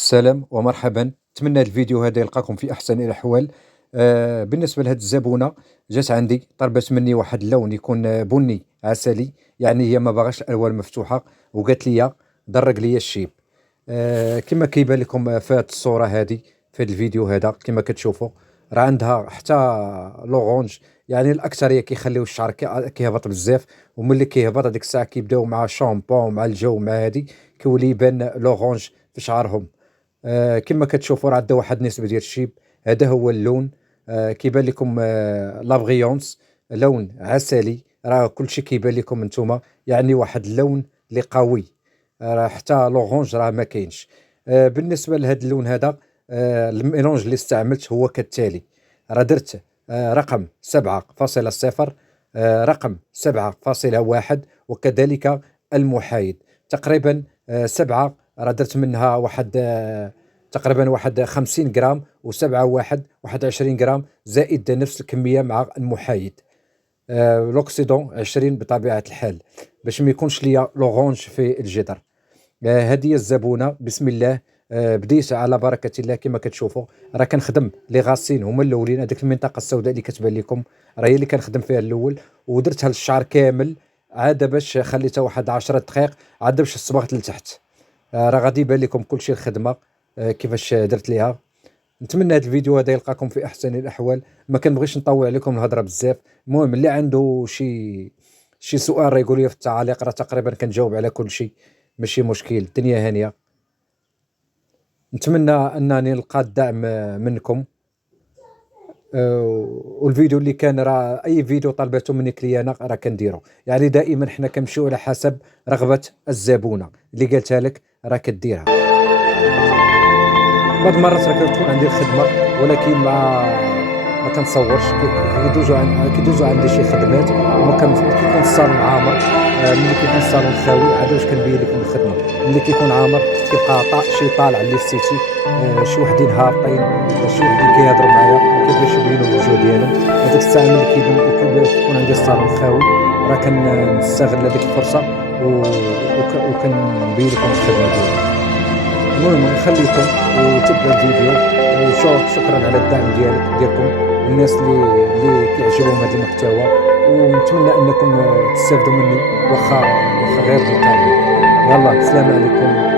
السلام ومرحبا. نتمنى الفيديو هذا يلقاكم في احسن الاحوال. بالنسبه لهاد الزبونه، جات عندي طلبت مني واحد اللون يكون بني عسلي، يعني هي ما باغاش الالوان مفتوحه، وقالت لي درق لي الشيب. كما كيبان لكم في هاد الصوره هذه، في هاد الفيديو هذا كما كتشوفوا، راه عندها حتى لورانج. يعني الاكثريه كيخليو الشعر كيهبط بزاف، وملي كيهبط هذيك الساعه كيبداو مع الشامبون مع الجو مع هادي، كيولي يبان لورانج في شعرهم. كما كتشوفوا راه عندها واحد النسبة ديال الشيب. هذا هو اللون. كيبان لكم لا بريونس، لون عسلي. راه كلشي كيبان لكم نتوما، يعني واحد اللون اللي قوي. راه حتى لورانج راه ما كاينش. بالنسبة لهذا اللون هذا، الميلونج اللي استعملت هو كالتالي. راه درت رقم 7.0، رقم 7.1، وكذلك المحايد تقريبا 7. راه درت منها واحد تقريبا واحد 50 غرام، وسبعة واحد 20 غرام، زائد نفس الكمية مع المحايد. لوكسيدون 20 بطبيعة الحال، باش ما يكونش ليا لورانج في الجدر. هذه هي الزبونة. بسم الله. بديت على بركة الله. كما كتشوفوا راه كنخدم لي غاسين هما الاولين، هذيك المنطقة السوداء اللي كتبان لكم راه هي اللي كنخدم فيها الاول، ودرتها للشعر كامل. عاد باش خليتها واحد 10 دقائق، عاد باش صبغت لتحت. راه غادي يبان لكم كلشي الخدمة كيفاش درت ليها. نتمنى هذا الفيديو هذا يلقاكم في احسن الاحوال. ما كنبغيش نطول عليكم الهضره بزاف. المهم اللي عنده شي سؤال راه يقول لي في التعاليق، راه تقريبا كنجاوب على كل شيء. ماشي مشكل، الدنيا هانيه. نتمنى انني نلقى الدعم منكم. والفيديو اللي كان، راه اي فيديو طلبته مني كليانا راه كنديرو. يعني دائما حنا كنمشيو على حسب رغبه الزبونه اللي قالتها لك، راه كديرها. بعض المرات راه كتكون عندي الخدمة، ولكن ما كنصورش. كيدوزو عندي شي خدمات، وما كن كيكون الصالون عامر. ملي كيكون الصالون خاوي عاد واش كنبين لكم الخدمة. ملي كيكون عامر كيبقى شي طالع اللي ستيتي، شي وحدين هابطين، شي وحدين كيهضروا معايا ما كيبغيوش يبينوا الوجه ديالهم. هذيك الساعة ملي كيكون عندي الصالون خاوي، راه كنستغل هذيك الفرصة وكنبين لكم الخدمة ديالي. المهم نخليكم وتبعوا الفيديو، وشكرا على الدعم ديالكم، الناس اللي كيعجبهم هذا المحتوى. ونتمنى انكم تستافدوا مني، واخا غير بالقليل. يلا، السلام عليكم.